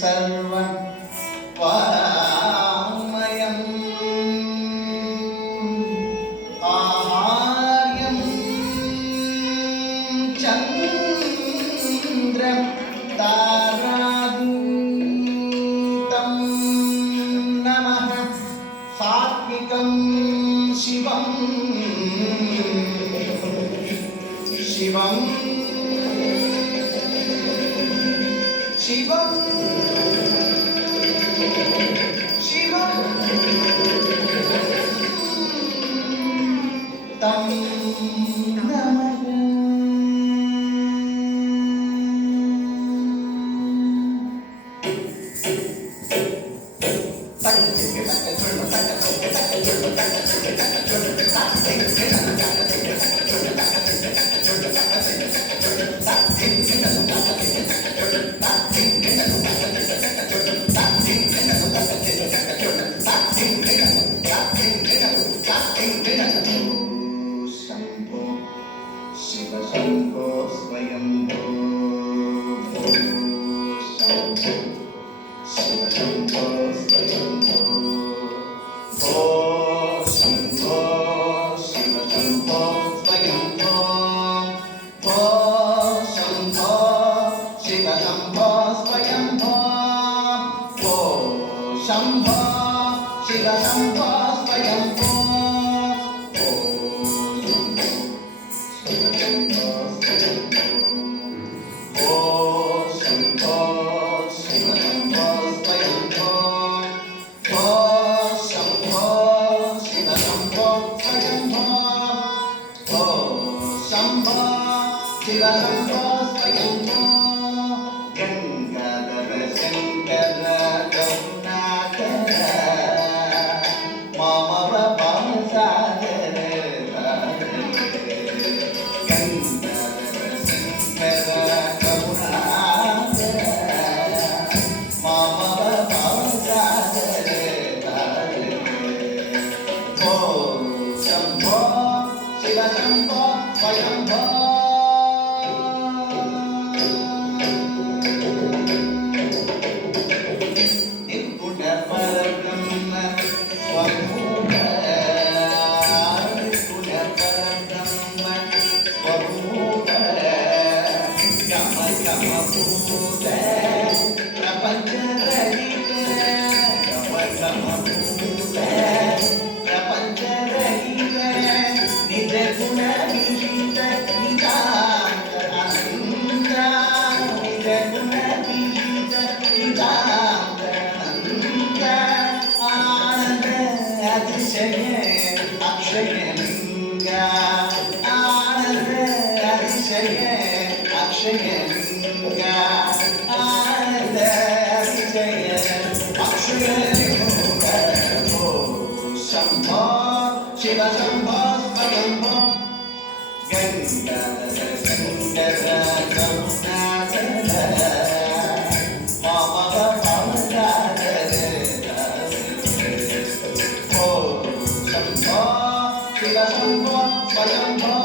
सर्वं वामयम् आहार्यं चन्द्रं तारादीतं नमः सात्विकं शिवं शिवं शिवं शिवं तं नमः शंभो शिव शंभो स्वयंभो शंभो शिव शंभो स्वयंभो ओ शंभो शिव शंभो स्वयंभो ओ शंभो शिव शंभो स्वयंभो ओ शंभो शिव शंभो स्वयंभो शिव शंभो स्वयंभो गंगाधर शंकर करुणाकर मामव पामसागर गंगाधर शंकर करुणाकर मामव पामसागर ओ शंभो शिव शंभो स्वयंभो अक्षयलिंगा आनंद अतिशय अक्षयलिंगा आनंद अतिशय अक्षयलिंगा ओ शंभो शिव शंभो स्वयंभो गंगाधर शंकर करुणाकर मामव पावसागर ओ शंभो शिव शंभो स्वयंभो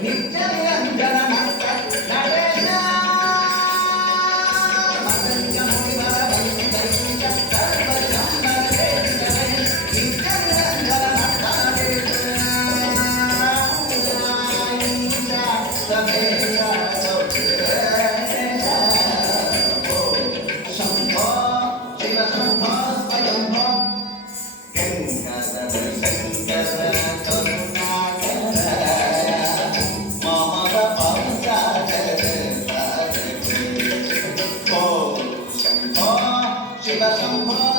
Nityam ಶಿವ ಶಂಭೋ